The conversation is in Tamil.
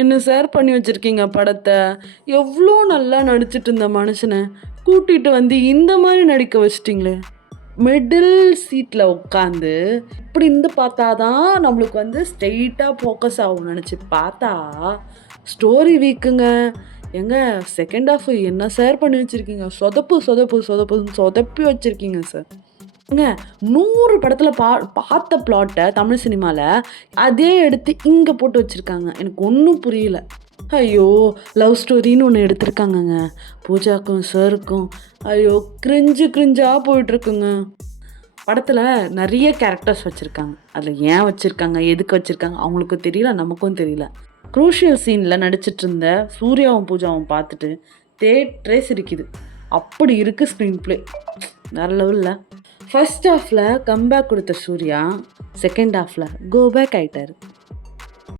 என்ன சார் பண்ணி வச்சிருக்கீங்க படத்தை? எவ்வளோ நல்லா நடிச்சிட்டு இருந்த மனுஷனை கூட்டிட்டு வந்து இந்த மாதிரி நடிக்க வச்சிட்டிங்களே. மிடில் சீட்டில் உட்காந்து இப்படி இருந்து பார்த்தா தான் நம்மளுக்கு வந்து ஸ்ட்ரெயிட்டாக ஃபோக்கஸ் ஆகும் நினச்சி பார்த்தா ஸ்டோரி வீக்குங்க. எங்க செகண்ட் ஹாஃப் என்ன சார் பண்ணி வச்சுருக்கீங்க? சொதப்புன்னு சொதப்பி வச்சுருக்கீங்க சார். ஏங்க 100 படத்தில் பார்த்த பிளாட்டை தமிழ் சினிமாவில் அதே எடுத்து இங்கே போட்டு வச்சுருக்காங்க. எனக்கு ஒன்றும் புரியல. ஐயோ, லவ் ஸ்டோரின்னு ஒன்று எடுத்திருக்காங்கங்க பூஜாக்கும் சாருக்கும். ஐயோ, கிரிஞ்சாக போயிட்டுருக்குங்க. படத்தில் நிறைய கேரக்டர்ஸ் வச்சுருக்காங்க. அதில் ஏன் வச்சுருக்காங்க, எதுக்கு வச்சுருக்காங்க அவங்களுக்கும் தெரியல, நமக்கும் தெரியல. க்ரூஷியல் சீனில் நடிச்சிட்டு இருந்த சூர்யாவும் பூஜாவும் பார்த்துட்டு தேட்டரே சிரிக்குது. அப்படி இருக்குது ஸ்க்ரீன் ப்ளே. வேறு லெவலில். ஃபர்ஸ்ட் ஹாஃபில் கம்பேக் கொடுத்த சூர்யா செகண்ட் ஹாஃபில் கோபேக் ஆகிட்டார்.